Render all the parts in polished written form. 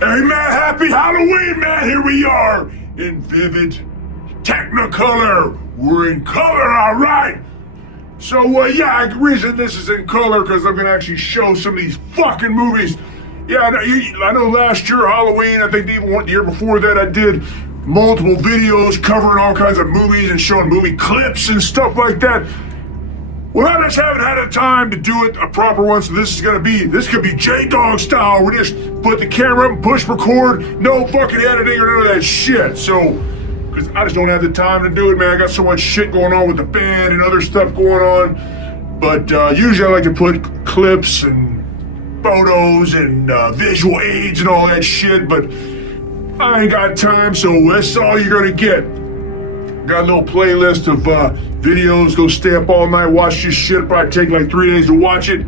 Hey man, happy Halloween, man. Here we are in vivid Technicolor. We're in color, all right. So, yeah, the reason this is in color because I'm going to actually show some of these fucking movies. Yeah, I know last year, Halloween, I think even the year before that, I did multiple videos covering all kinds of movies and showing movie clips and stuff like that. Well, I just haven't had the time to do it a proper one, so this could be J-Dog style. We just put the camera up and push record, no fucking editing or none of that shit. So, because I just don't have the time to do it, man. I got so much shit going on with the band and other stuff going on. But usually I like to put clips and photos and visual aids and all that shit, but I ain't got time, so that's all you're gonna get. Got a little playlist of videos. Go stay up all night, watch this shit. Probably take like 3 days to watch it.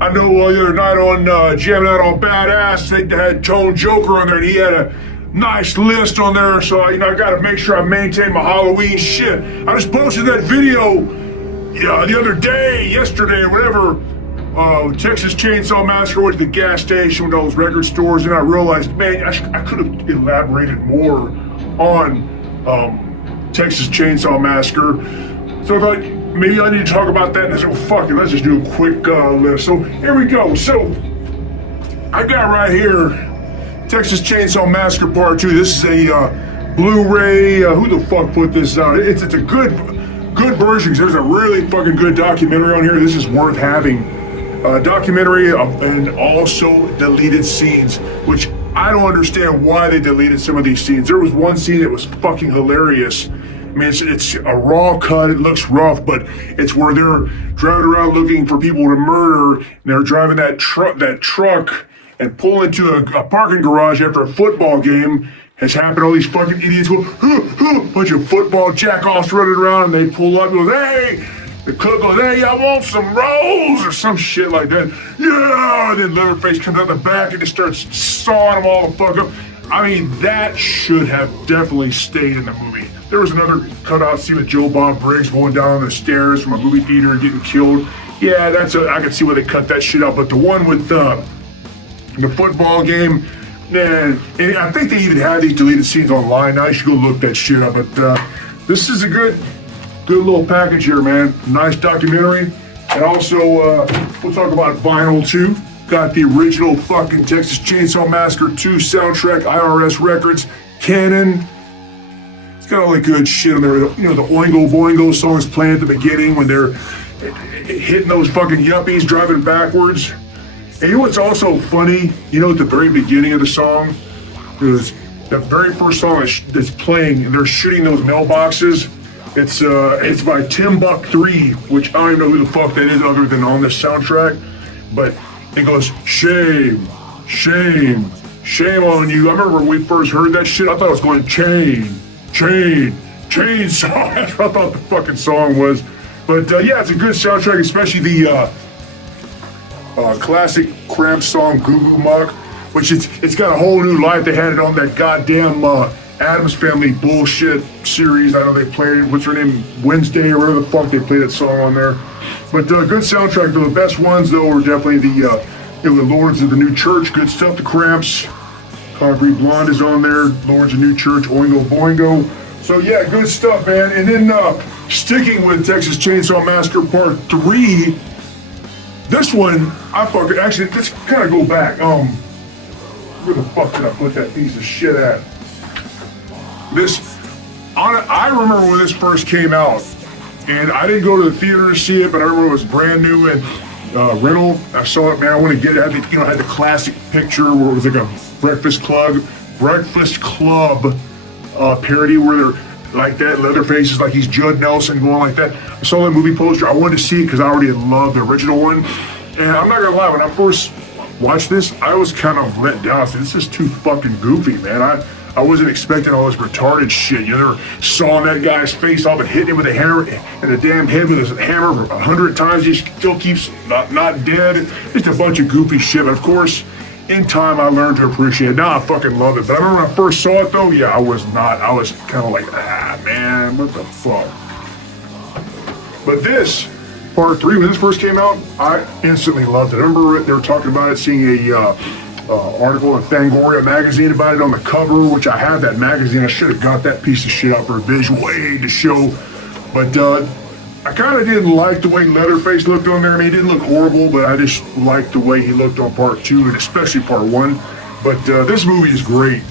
I know the other night on jamming out on Badass, they had Tone Joker on there, and he had a nice list on there. So I got to make sure I maintain my Halloween shit. I just posted that video the other day, yesterday, or whatever. Texas Chainsaw Massacre. Went to the gas station with all those record stores, and I realized, man, I could have elaborated more on Texas Chainsaw Massacre. So I thought maybe I need to talk about that. And I said, well, fuck it, let's just do a quick list. So here we go. So I got right here Texas Chainsaw Massacre Part 2. This is a Blu-ray. Who the fuck put this out? It's a good version because there's a really fucking good documentary on here. This is worth having. Documentary and also deleted scenes, which I don't understand why they deleted some of these scenes. There was one scene that was fucking hilarious. I mean, it's a raw cut, it looks rough, but it's where they're driving around looking for people to murder, and they're driving that truck and pull into a parking garage after a football game has happened. All these fucking idiots go, bunch of football jackoffs running around, and they pull up and goes, hey! The cook goes, hey, I want some rolls or some shit like that. Yeah! And then Leatherface comes out the back and just starts sawing them all the fuck up. I mean, that should have definitely stayed in the movie. There was another cutout scene with Joe Bob Briggs going down the stairs from a movie theater and getting killed. Yeah, I could see why they cut that shit out. But the one with the football game, man, and I think they even have these deleted scenes online. Now you should go look that shit up. But this is a good little package here, man. Nice documentary. And also, we'll talk about vinyl too. Got the original fucking Texas Chainsaw Massacre 2 soundtrack, IRS Records, Canon. It's got all the good shit on there. You know, the Oingo Boingo songs playing at the beginning when they're hitting those fucking yuppies driving backwards. And you know what's also funny? You know, at the very beginning of the song, there's the very first song that's playing, and they're shooting those mailboxes. It's by Tim Buck 3, which I don't even know who the fuck that is other than on this soundtrack. But it goes, shame, shame, shame on you. I remember when we first heard that shit, I thought it was going chainsaw. That's what I thought the fucking song was. But yeah, it's a good soundtrack, especially the classic Cramp song, Goo Goo Muck, which it's got a whole new life. They had it on that goddamn Addams Family bullshit series. I know they played, what's her name, Wednesday or whatever the fuck they played that song on there. But good soundtrack. The best ones though are definitely the Lords of the New Church. Good stuff. The Cramps, Concrete Blonde is on there. Lords of New Church, Oingo Boingo. So yeah, good stuff, man. And then sticking with Texas Chainsaw Massacre Part 3, this one actually let's kind of go back. Where the fuck did I put that piece of shit at? I remember when this first came out, and I didn't go to the theater to see it, but I remember it was brand new and rental. I saw it, man. I want to get it. I had the classic picture where it was like a Breakfast Club parody where they're like that. Leatherface is like he's Judd Nelson going like that. I saw that movie poster. I wanted to see it because I already loved the original one. And I'm not gonna lie, when I first watched this, I was kind of let down. I said, this is too fucking goofy, man. I wasn't expecting all this retarded shit. You know, they're sawing that guy's face off and hitting him with a hammer and the damn head with his hammer 100 times. He still keeps not dead. Just a bunch of goofy shit. But of course, in time, I learned to appreciate it. Now I fucking love it. But I remember when I first saw it, though, yeah, I was kind of like, man, what the fuck? But this, Part 3, when this first came out, I instantly loved it. I remember they were talking about it, seeing a article in Fangoria magazine about it on the cover, which I have that magazine. I should have got that piece of shit out for a visual aid to show. But I kind of didn't like the way Leatherface looked on there. I mean, he didn't look horrible, but I just liked the way he looked on part 2 and especially part 1. But this movie is great.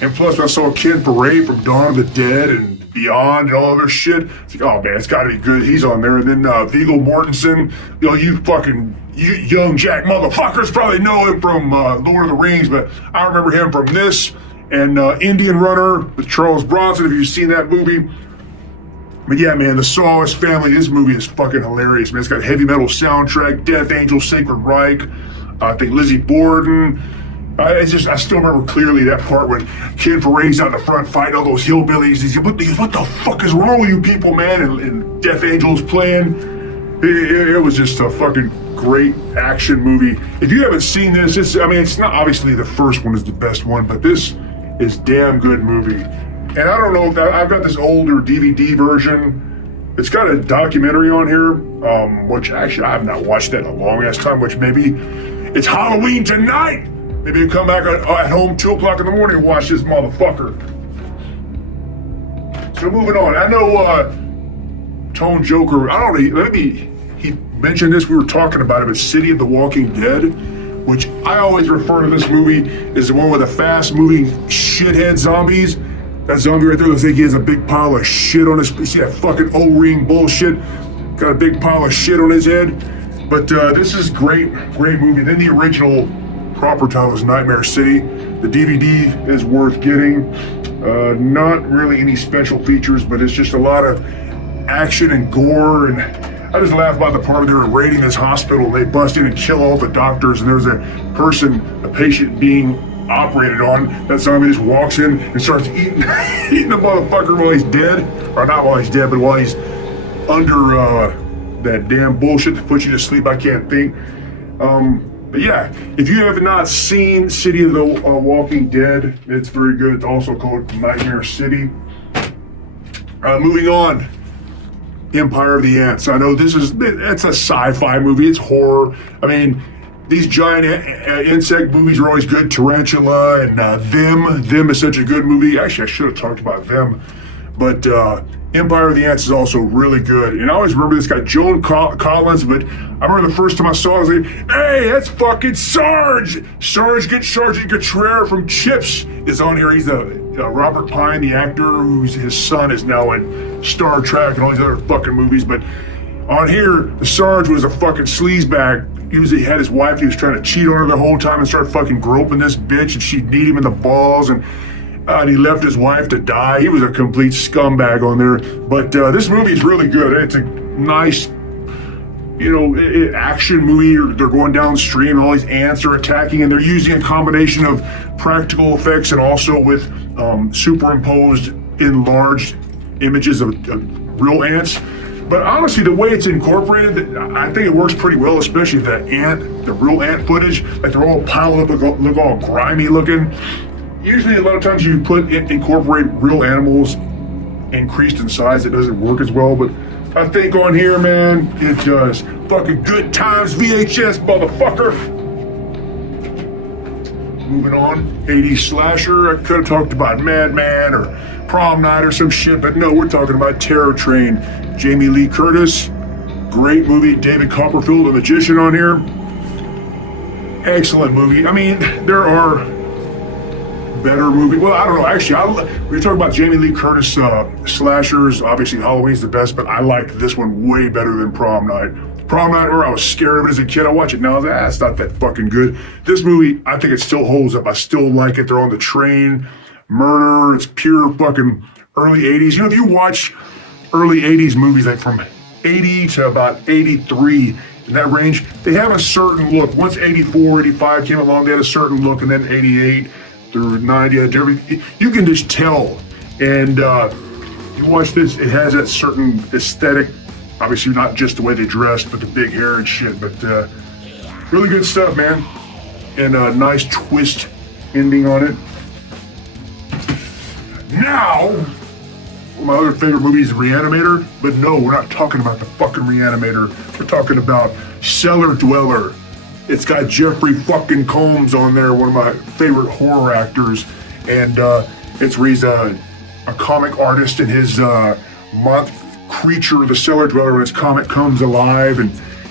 And plus, I saw Ken Parade from Dawn of the Dead and Beyond and all of their shit. It's like, oh man, it's got to be good. He's on there. And then Viggo Mortensen, you young jack motherfuckers probably know him from Lord of the Rings, but I remember him from this and Indian Runner with Charles Bronson, if you've seen that movie. But yeah, man, the Sawers family, this movie is fucking hilarious, man. It's got heavy metal soundtrack, Death Angel, Sacred Reich, I think Lizzie Borden. I still remember clearly that part when Ken Parade's out in the front fighting all those hillbillies. He's like, what the fuck is wrong with you people, man? And Death Angel's playing. It was just a fucking great action movie. If you haven't seen this, it's not obviously the first one is the best one, but this is damn good movie. And I don't know if I've got this older DVD version. It's got a documentary on here, which actually I have not watched that in a long ass time, which maybe it's Halloween tonight. Maybe you come back at home 2 o'clock in the morning and watch this motherfucker. So moving on. I know Tone Joker, I don't know, maybe he mentioned this, we were talking about it, but City of the Walking Dead, which I always refer to this movie as the one with the fast-moving shithead zombies. That zombie right there looks like he has a big pile of shit on his, you see that fucking O-ring bullshit? Got a big pile of shit on his head. But this is great movie. Then the original proper title is Nightmare City. The DVD is worth getting. Not really any special features, but it's just a lot of action and gore. And I just laugh about the part where they were raiding this hospital. They bust in and kill all the doctors, and there's a patient being operated on. That zombie just walks in and starts eating the motherfucker while he's dead. Or not while he's dead, but while he's under that damn bullshit that puts you to sleep. I can't think. But yeah, if you have not seen City of the Walking Dead, it's very good. It's also called Nightmare City. Moving on, Empire of the Ants. I know it's a sci-fi movie. It's horror. I mean, these giant insect movies are always good. Tarantula and Them. Them is such a good movie. Actually, I should have talked about Them. But Empire of the Ants is also really good. And I always remember this guy, Joan Collins, but I remember the first time I saw it, I was like, hey, that's fucking Sarge! Sergeant Cotrera from Chips is on here. He's Robert Pine, the actor, whose his son is now in Star Trek and all these other fucking movies. But on here, the Sarge was a fucking sleazebag. He had his wife, he was trying to cheat on her the whole time and started fucking groping this bitch, and she'd kneed him in the balls, and he left his wife to die. He was a complete scumbag on there. But this movie is really good. It's a nice, action movie. They're going downstream, and all these ants are attacking, and they're using a combination of practical effects and also with superimposed, enlarged images of real ants. But honestly, the way it's incorporated, I think it works pretty well, especially the real ant footage. Like they're all piled up, look all grimy looking. Usually, a lot of times you incorporate real animals increased in size, it doesn't work as well. But I think on here, man, it does. Fucking good times, VHS, motherfucker. Moving on, 80s slasher. I could have talked about Madman or Prom Night or some shit, but no, we're talking about Terror Train. Jamie Lee Curtis, great movie. David Copperfield, the magician, on here. Excellent movie. I mean, there are better movie. Well, I don't know. Actually, we're talking about Jamie Lee Curtis slashers. Obviously, Halloween's the best, but I like this one way better than Prom Night. Prom Night, where I was scared of it as a kid. I watch it now. It's not that fucking good. This movie, I think it still holds up. I still like it. They're on the train. Murder. It's pure fucking early 80s. If you watch early 80s movies, like from 80 to about 83, in that range, they have a certain look. Once 84, 85 came along, they had a certain look, and then 88 through 90, you can just tell. And you watch this, it has that certain aesthetic. Obviously, not just the way they dressed, but the big hair and shit. But really good stuff, man. And a nice twist ending on it. Now, my other favorite movie is Reanimator. But no, we're not talking about the fucking Reanimator. We're talking about Cellar Dweller. It's got Jeffrey fucking Combs on there, one of my favorite horror actors, and it's where he's a comic artist, and his month creature, the Cellar Dweller, when his comic comes alive, and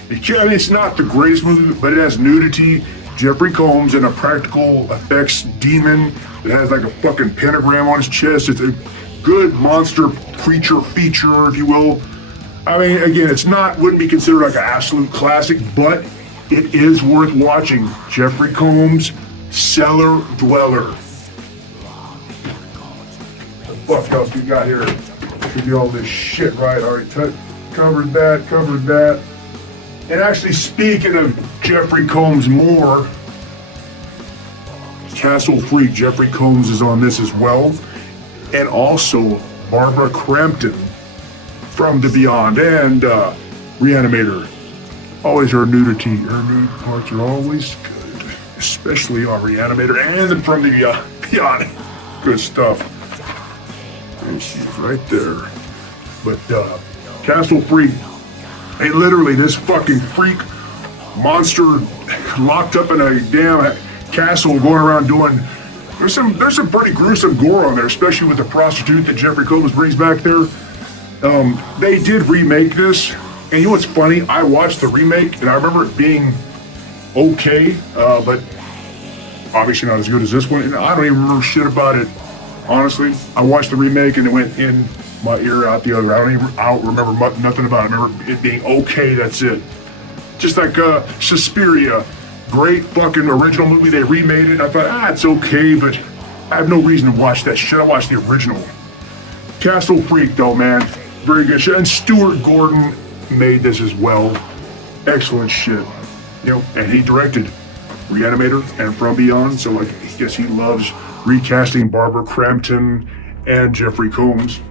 it's not the greatest movie, but it has nudity, Jeffrey Combs, and a practical effects demon that has like a fucking pentagram on his chest. It's a good monster creature feature, if you will. I mean, again, wouldn't be considered like an absolute classic, but it is worth watching. Jeffrey Combs, Cellar Dweller. What the fuck else we got here? Should be all this shit right. Already covered that. And actually, speaking of Jeffrey Combs more, Castle Freak, Jeffrey Combs is on this as well. And also Barbara Crampton from The Beyond and Reanimator. Always her nudity. Her nude parts are always good, especially on Reanimator and from The Beyond. Good stuff. And she's right there. But Castle Freak, hey, literally this fucking freak monster locked up in a damn castle going around doing. There's some pretty gruesome gore on there, especially with the prostitute that Jeffrey Combs brings back there. They did remake this, and you know what's funny? I watched the remake, and I remember it being okay, but obviously not as good as this one. And I don't even remember shit about it. Honestly, I watched the remake, and it went in my ear, out the other. I don't remember nothing about it. I remember it being okay. That's it. Just like Suspiria. Great fucking original movie. They remade it. I thought, it's okay, but I have no reason to watch that shit. I watched the original. Castle Freak, though, man. Very good shit. And Stuart Gordon made this as well. Excellent shit. You know, and he directed Reanimator and From Beyond, so like, I guess he loves recasting Barbara Crampton and Jeffrey Combs.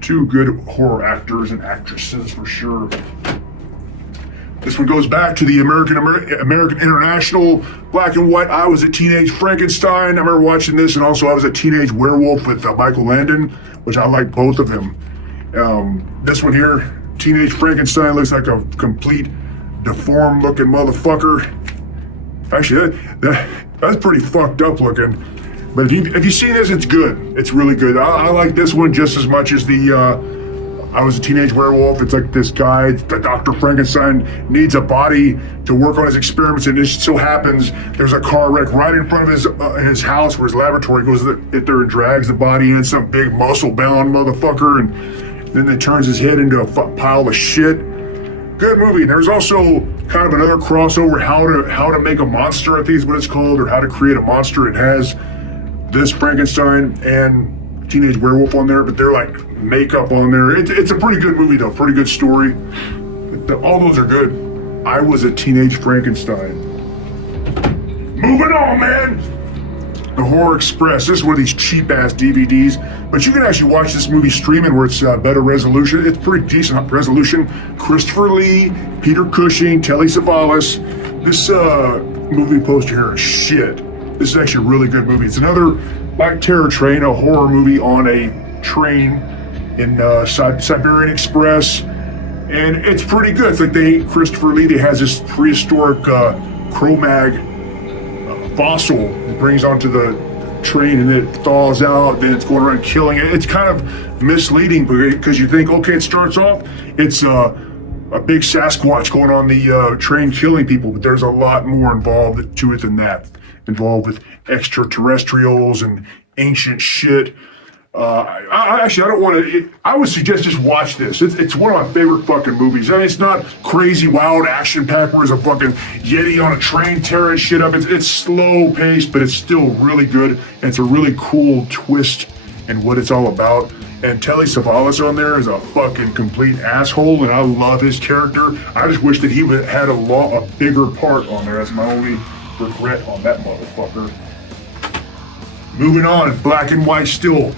Two good horror actors and actresses for sure. This one goes back to the American International black and white. I was a Teenage Frankenstein. I remember watching this, and also I was a Teenage Werewolf with Michael Landon, which I like both of them. This one here, Teenage Frankenstein, looks like a complete deformed-looking motherfucker. Actually, that's pretty fucked up looking. But if you've seen this, it's good. It's really good. I like this one just as much as the I was a Teenage Werewolf. It's like this guy, Dr. Frankenstein, needs a body to work on his experiments, and it just so happens there's a car wreck right in front of his house where his laboratory goes there and drags the body in, some big muscle-bound motherfucker, and then it turns his head into a pile of shit. Good movie. And there's also kind of another crossover, how to make a monster, I think is what it's called, or how to create a monster. It has this Frankenstein and Teenage Werewolf on there, but they're like makeup on there. It's a pretty good movie though, pretty good story. All those are good. I was a Teenage Frankenstein. Moving on, man. The Horror Express. This is one of these cheap ass DVDs, but you can actually watch this movie streaming where it's better resolution. It's pretty decent resolution. Christopher Lee, Peter Cushing, Telly Savalas. This movie poster here is shit. This is actually a really good movie. It's another like Terror Train, a horror movie on a train in Siberian Express, and it's pretty good. It's like Christopher Lee has this prehistoric Cro-Mag fossil that brings onto the train, and it thaws out, then it's going around killing it. It's kind of misleading because you think, okay, it starts off, it's a big Sasquatch going on the train killing people, but there's a lot more involved to it than that. Involved with extraterrestrials and ancient shit. I don't want to. I would suggest just watch this. It's one of my favorite fucking movies. I mean, it's not crazy, wild, action-packed where there's a fucking Yeti on a train tearing shit up. It's slow paced, but it's still really good. And it's a really cool twist in what it's all about. And Telly Savalas on there is a fucking complete asshole, and I love his character. I just wish that he had a bigger part on there. That's my only regret on that motherfucker. Moving on, black and white still.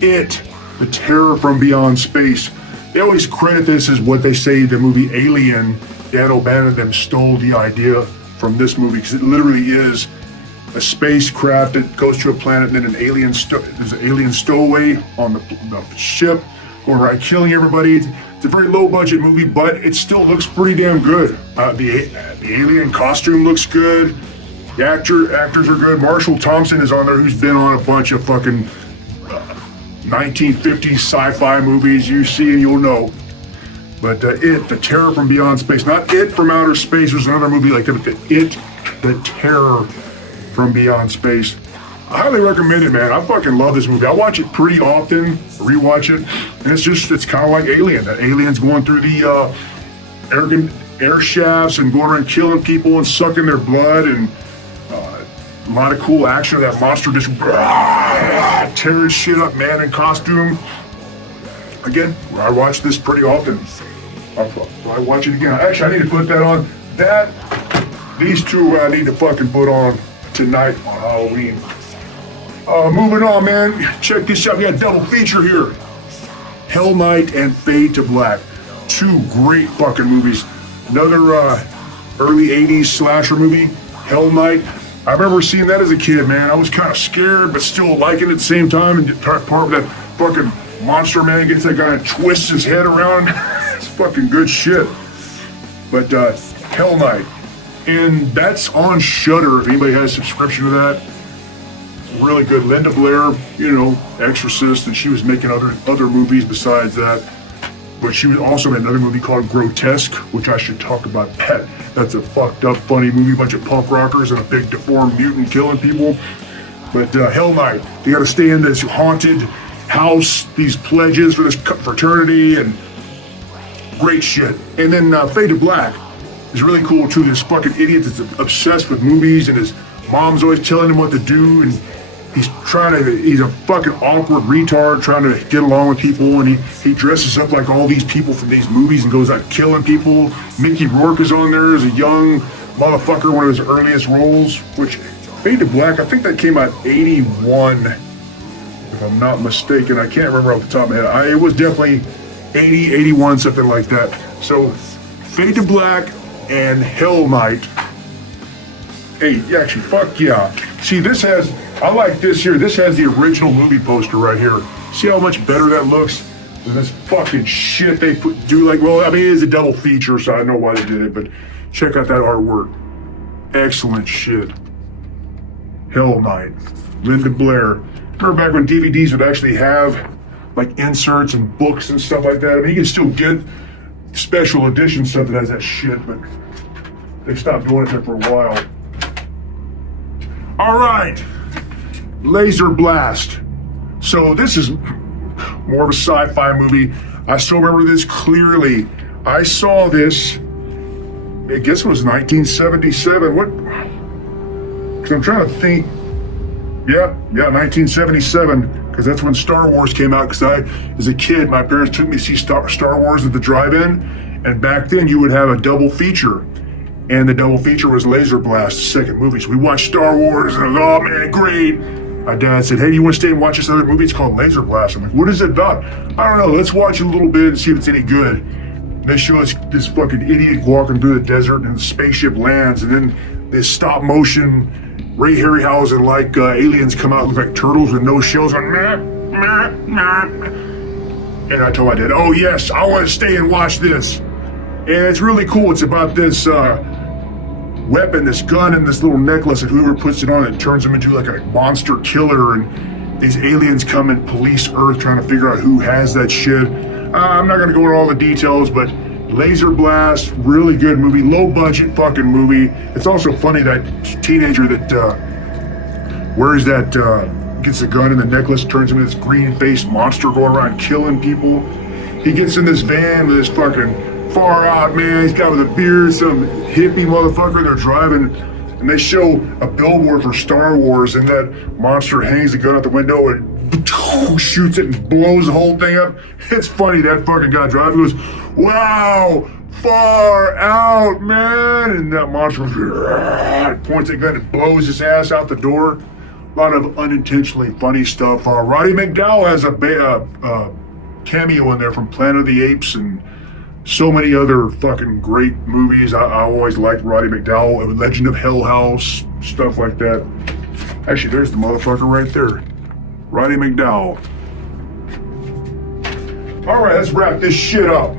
It, the Terror from Beyond Space. They always credit this as what they say the movie Alien. Dan O'Bannon and them stole the idea from this movie because it literally is a spacecraft that goes to a planet, and then there's an alien stowaway on the ship, going around killing everybody. It's It's a very low budget movie, but it still looks pretty damn good. The alien costume looks good. The actors are good. Marshall Thompson is on there, who's been on a bunch of fucking 1950s sci-fi movies. You see and you'll know. But The Terror from Beyond Space, not It from Outer Space. There's another movie like that, but The Terror from Beyond Space. I highly recommend it, man. I fucking love this movie. I watch it pretty often, rewatch it, and it's kind of like Alien. That alien's going through the air shafts and going around killing people and sucking their blood, and a lot of cool action. That monster just tearing shit up, man, in costume. Again, I watch this pretty often. I watch it again. Actually, I need to put that on. These two I need to fucking put on tonight on Halloween. Moving on, man. Check this out. We got a double feature here. Hell Night and Fade to Black. Two great fucking movies. Another early 80s slasher movie, Hell Night. I remember seeing that as a kid, man. I was kind of scared, but still liking it at the same time. And part of that fucking monster, man, gets that guy and twists his head around. It's fucking good shit. But Hell Night. And that's on Shudder, if anybody has a subscription to that. Really good. Linda Blair, Exorcist, and she was making other movies besides that. But she was also in another movie called Grotesque, which I should talk about. That's a fucked up, funny movie, bunch of punk rockers and a big deformed mutant killing people. But Hell Night, you got to stay in this haunted house, these pledges for this fraternity, and great shit. And then Fade to Black is really cool too. This fucking idiot that's obsessed with movies, and his mom's always telling him what to do, and he's a fucking awkward retard trying to get along with people, and he dresses up like all these people from these movies and goes out killing people. Mickey Rourke is on there as a young motherfucker, one of his earliest roles, which Fade to Black, I think that came out 81, if I'm not mistaken. I can't remember off the top of my head. It was definitely 80, 81, something like that. So Fade to Black and Hell Night. Hey, actually, fuck yeah. See, I like this here. This has the original movie poster right here. See how much better that looks than this fucking shit they do? Like, well, I mean, it is a double feature, so I know why they did it, but check out that artwork. Excellent shit. Hell Night. Linda Blair. Remember back when DVDs would actually have, like, inserts and books and stuff like that? I mean, you can still get special edition stuff that has that shit, but they stopped doing it there for a while. All right. Laser Blast. So this is more of a sci-fi movie. I still remember this clearly. I saw this, I guess it was 1977. What? Because I'm trying to think. Yeah, 1977. Because that's when Star Wars came out. Because as a kid, my parents took me to see Star Wars at the drive-in. And back then, you would have a double feature. And the double feature was Laser Blast, the second movie. So we watched Star Wars, and oh man, great. My dad said, hey, do you want to stay and watch this other movie? It's called Laser Blast. I'm like, what is it about? I don't know, let's watch it a little bit and see if it's any good. And they show us this fucking idiot walking through the desert, and the spaceship lands, and then this stop motion, Ray Harryhausen like aliens come out, look like turtles with no shells, and I told my dad, oh yes, I want to stay and watch this. And it's really cool. It's about this weapon, this gun, and this little necklace, and whoever puts it on, it turns them into like a monster killer, and these aliens come and police Earth trying to figure out who has that shit. I'm not going to go into all the details, but Laser Blast, really good movie, low budget fucking movie. It's also funny that teenager that wears that, gets the gun and the necklace, turns him into this green-faced monster going around killing people. He gets in this van with this fucking far out, man. He's got with a beard, some hippie motherfucker. They're driving, and they show a billboard for Star Wars, and that monster hangs the gun out the window and shoots it and blows the whole thing up. It's funny, that fucking guy driving goes, wow, far out, man. And that monster points the gun and blows his ass out the door. A lot of unintentionally funny stuff. Roddy McDowall has a cameo in there from Planet of the Apes and so many other fucking great movies. I always liked Roddy McDowall, Legend of Hell House, stuff like that. Actually, there's the motherfucker right there. Roddy McDowall. All right, let's wrap this shit up.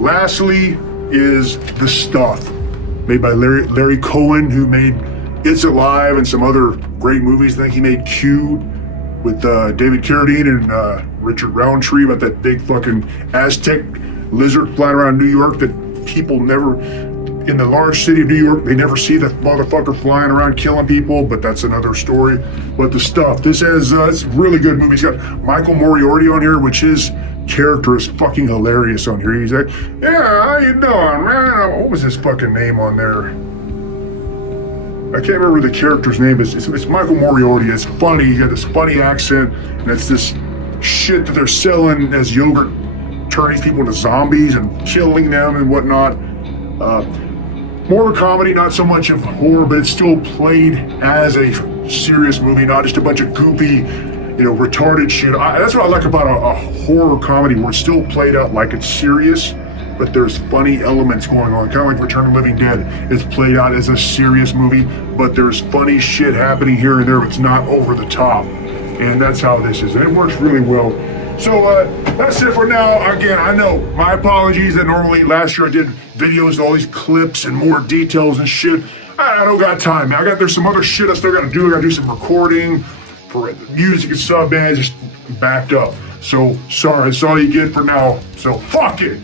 lastly is The Stuff, made by Larry Cohen, who made It's Alive and some other great movies. I think he made Q with David Carradine and Richard Roundtree about that big fucking Aztec lizard flying around New York that people never, in the large city of New York, they never see the motherfucker flying around killing people, but that's another story. But The Stuff, this has, it's a really good movie. It's got Michael Moriarty on here, which his character is fucking hilarious on here. He's like, yeah, how you doing, man? What was his fucking name on there? I can't remember the character's name. It's Michael Moriarty. It's funny. He got this funny accent, and it's this shit that they're selling as yogurt, turning people into zombies and killing them and whatnot. More of a comedy, not so much of horror, but it's still played as a serious movie, not just a bunch of goofy, retarded shit. That's what I like about a horror comedy, where it's still played out like it's serious, but there's funny elements going on, kind of like Return of the Living Dead. It's played out as a serious movie, but there's funny shit happening here and there, but it's not over the top. And that's how this is, and it works really well. So that's it for now. Again, I know, my apologies that normally last year I did videos with all these clips and more details and shit. I don't got time, man. There's some other shit I still gotta do. I gotta do some recording for music and stuff, man. Just backed up. So sorry, that's all you get for now. So fuck it.